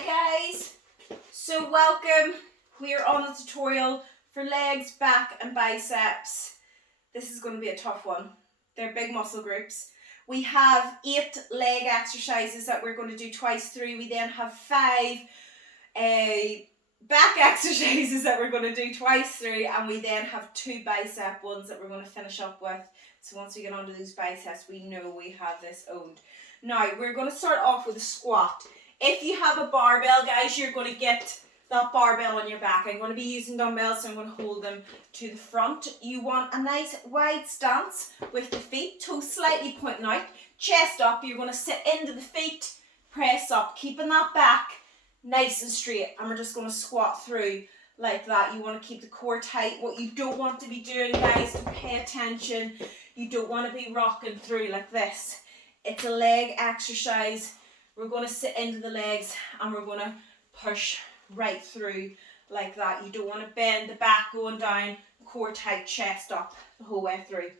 Hi guys, so welcome. We are on the tutorial for legs, back and biceps. This is going to be a tough one. They're big muscle groups. We have 8 leg exercises that we're going to do twice through. We then have 5 back exercises that we're going to do twice through, and we then have 2 bicep ones that we're going to finish up with. So once we get onto those biceps, we know we have this owned. Now we're going to start off with a squat. If you have a barbell, guys, you're going to get that barbell on your back. I'm going to be using dumbbells, so I'm going to hold them to the front. You want a nice wide stance with the feet, toes slightly pointing out, chest up. You're going to sit into the feet, press up, keeping that back nice and straight. And we're just going to squat through like that. You want to keep the core tight. What you don't want to be doing, guys, to pay attention, you don't want to be rocking through like this. It's a leg exercise. We're going to sit into the legs and we're going to push right through like that. You don't want to bend the back going down, core tight, chest up the whole way through.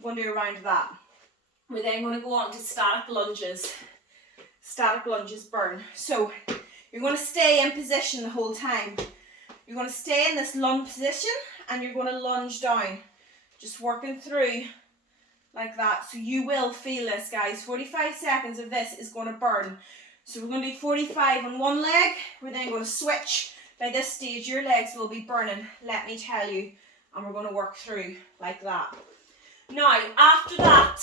We're going to do a round of that. We're then going to go on to static lunges. Static lunges burn. So you're going to stay in position the whole time. You're going to stay in this lunge position and you're going to lunge down. Just working through like that. So you will feel this, guys. 45 seconds of this is going to burn. So we're going to do 45 on one leg. We're then going to switch. By this stage, your legs will be burning, let me tell you. And we're going to work through like that. Now, after that,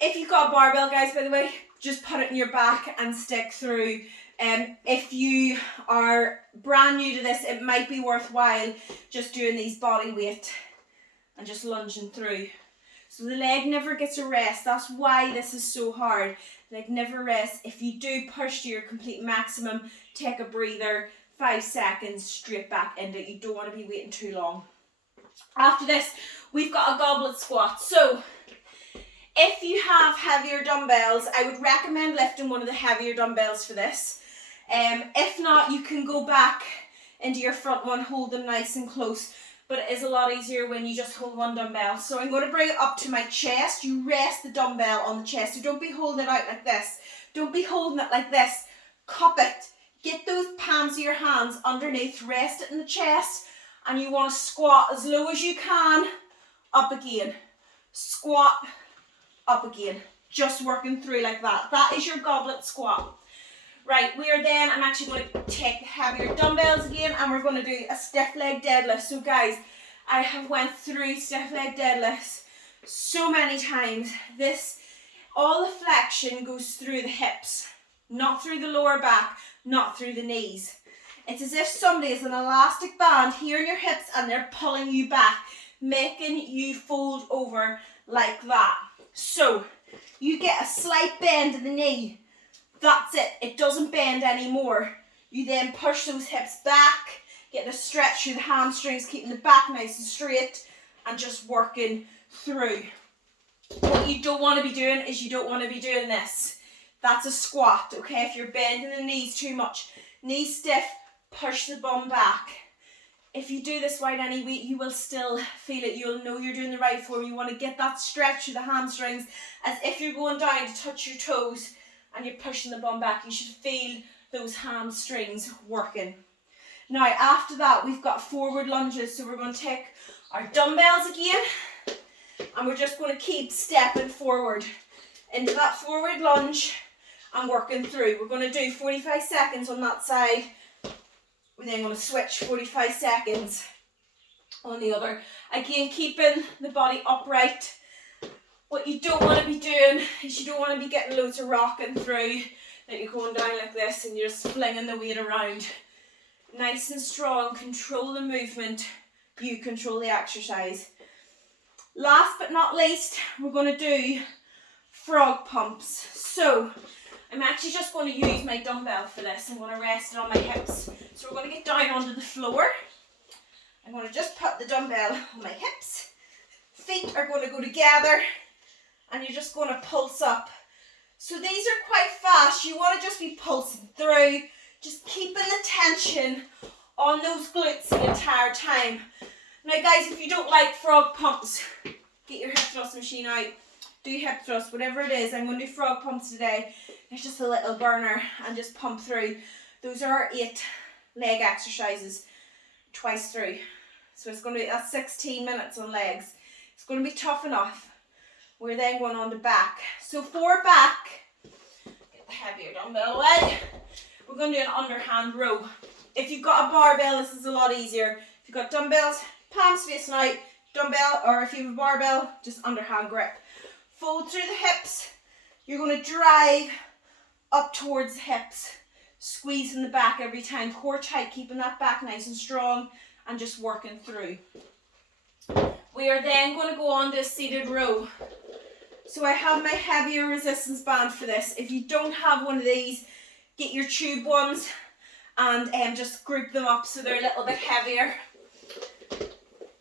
if you've got a barbell, guys, by the way, just put it in your back and stick through. If you are brand new to this, it might be worthwhile just doing these body weight and just lunging through. So the leg never gets a rest. That's why this is so hard. Leg never rests. If you do push to your complete maximum, take a breather, 5 seconds, straight back into it. You don't want to be waiting too long. After this, we've got a goblet squat. So if you have heavier dumbbells, I would recommend lifting one of the heavier dumbbells for this. If not, you can go back into your front one, hold them nice and close. But it is a lot easier when you just hold one dumbbell. So I'm going to bring it up to my chest. You rest the dumbbell on the chest. So don't be holding it out like this. Don't be holding it like this. Cup it. Get those palms of your hands underneath. Rest it in the chest. And you want to squat as low as you can. Up again. Squat. Up again. Just working through like that. That is your goblet squat. Right, I'm actually going to take the heavier dumbbells again and we're going to do a stiff leg deadlift. So guys, I have went through stiff leg deadlifts so many times. All the flexion goes through the hips, not through the lower back, not through the knees. It's as if somebody has an elastic band here in your hips and they're pulling you back, making you fold over like that. So you get a slight bend in the knee. That's it. It doesn't bend anymore. You then push those hips back, getting a stretch through the hamstrings, keeping the back nice and straight, and just working through. What you don't want to be doing is you don't want to be doing this. That's a squat, okay? If you're bending the knees too much, knees stiff, push the bum back. If you do this without any weight, you will still feel it. You'll know you're doing the right form. You want to get that stretch through the hamstrings as if you're going down to touch your toes. And you're pushing the bum back, you should feel those hamstrings working. Now, after that, we've got forward lunges. So we're going to take our dumbbells again, and we're just going to keep stepping forward into that forward lunge and working through. We're going to do 45 seconds on that side. We're then going to switch 45 seconds on the other. Again, keeping the body upright. What you don't want to be doing is you don't want to be getting loads of rocking through, that you're going down like this and you're just flinging the weight around. Nice and strong, control the movement, you control the exercise. Last but not least, we're going to do frog pumps. So I'm actually just going to use my dumbbell for this. I'm going to rest it on my hips. So we're going to get down onto the floor. I'm going to just put the dumbbell on my hips. Feet are going to go together. And you're just going to pulse up. So these are quite fast. You want to just be pulsing through, just keeping the tension on those glutes the entire time. Now guys, if you don't like frog pumps, get your hip thrust machine out. do hip thrust, whatever it is. I'm going to do frog pumps today. It's just a little burner and just pump through. Those are our 8 leg exercises twice through. So it's going to be, that's 16 minutes on legs. It's going to be tough enough. We're then going on to back. So for back, get the heavier dumbbell away. We're going to do an underhand row. If you've got a barbell, this is a lot easier. If you've got dumbbells, palms facing out, dumbbell, or if you have a barbell, just underhand grip. Fold through the hips. You're going to drive up towards the hips. Squeeze in the back every time. Core tight, keeping that back nice and strong, and just working through. We are then going to go on to a seated row. So I have my heavier resistance band for this. If you don't have one of these, get your tube ones and just group them up so they're a little bit heavier.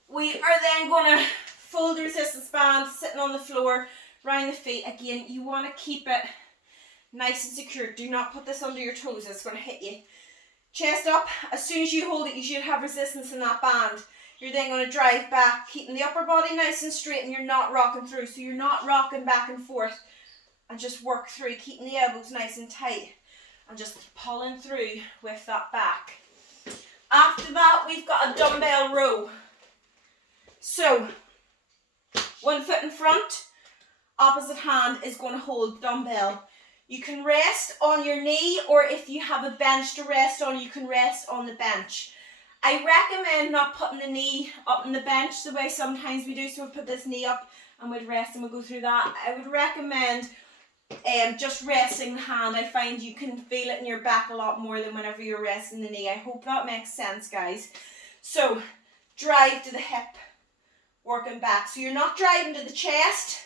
We are then going to fold the resistance band, sitting on the floor, round the feet. Again, you want to keep it nice and secure. Do not put this under your toes, it's going to hit you. Chest up. As soon as you hold it, you should have resistance in that band. You're then going to drive back, keeping the upper body nice and straight, and you're not rocking through. So you're not rocking back and forth, and just work through, keeping the elbows nice and tight, and just pulling through with that back. After that, we've got a dumbbell row. So, one foot in front, opposite hand is going to hold dumbbell. You can rest on your knee, or if you have a bench to rest on, you can rest on the bench. I recommend not putting the knee up on the bench the way sometimes we do. So we'll put this knee up and we'd rest and we'll go through that. I would recommend just resting the hand. I find you can feel it in your back a lot more than whenever you're resting the knee. I hope that makes sense, guys. So drive to the hip, working back. So you're not driving to the chest,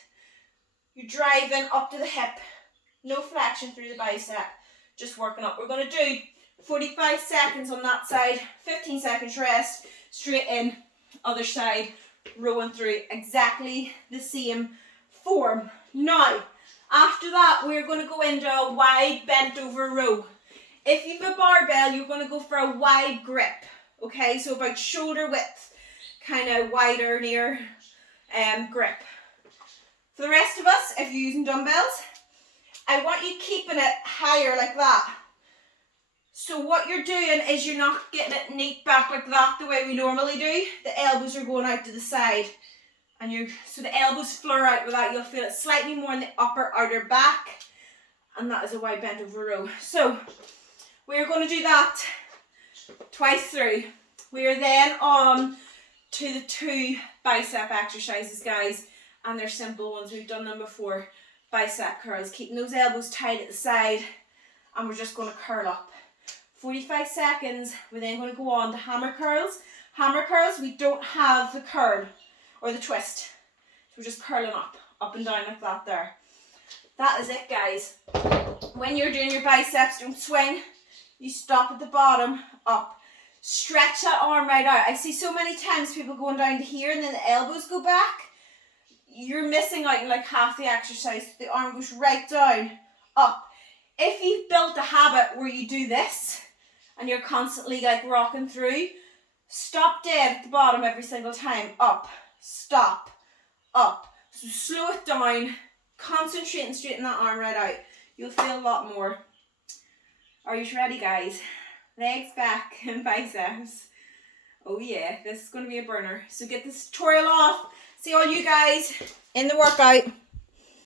you're driving up to the hip. No flexion through the bicep, just working up. We're going to do 45 seconds on that side, 15 seconds rest, straight in, other side, rowing through exactly the same form. Now, after that, we're going to go into a wide bent over row. If you have a barbell, you're going to go for a wide grip, okay? So about shoulder width, kind of wider near grip. For the rest of us, if you're using dumbbells, I want you keeping it higher like that. So what you're doing is you're not getting it neat back like that the way we normally do. The elbows are going out to the side. And so the elbows flare out with that. You'll feel it slightly more in the upper outer back. And that is a wide bent over row. So we're going to do that twice through. We are then on to the 2 bicep exercises, guys. And they're simple ones. We've done them before. Bicep curls. Keeping those elbows tight at the side. And we're just going to curl up. 45 seconds, we're then going to go on to hammer curls. Hammer curls, we don't have the curl or the twist. So we're just curling up and down like that there. That is it, guys. When you're doing your biceps, don't swing. You stop at the bottom, up. Stretch that arm right out. I see so many times people going down to here and then the elbows go back. You're missing out on like half the exercise. The arm goes right down, up. If you've built a habit where you do this, and you're constantly like rocking through, stop dead at the bottom every single time. Up, stop, up. So slow it down, concentrate and straighten that arm right out. You'll feel a lot more. Are you ready, guys? Legs back and biceps. Oh yeah, this is going to be a burner. So get this tutorial off. See all you guys in the workout.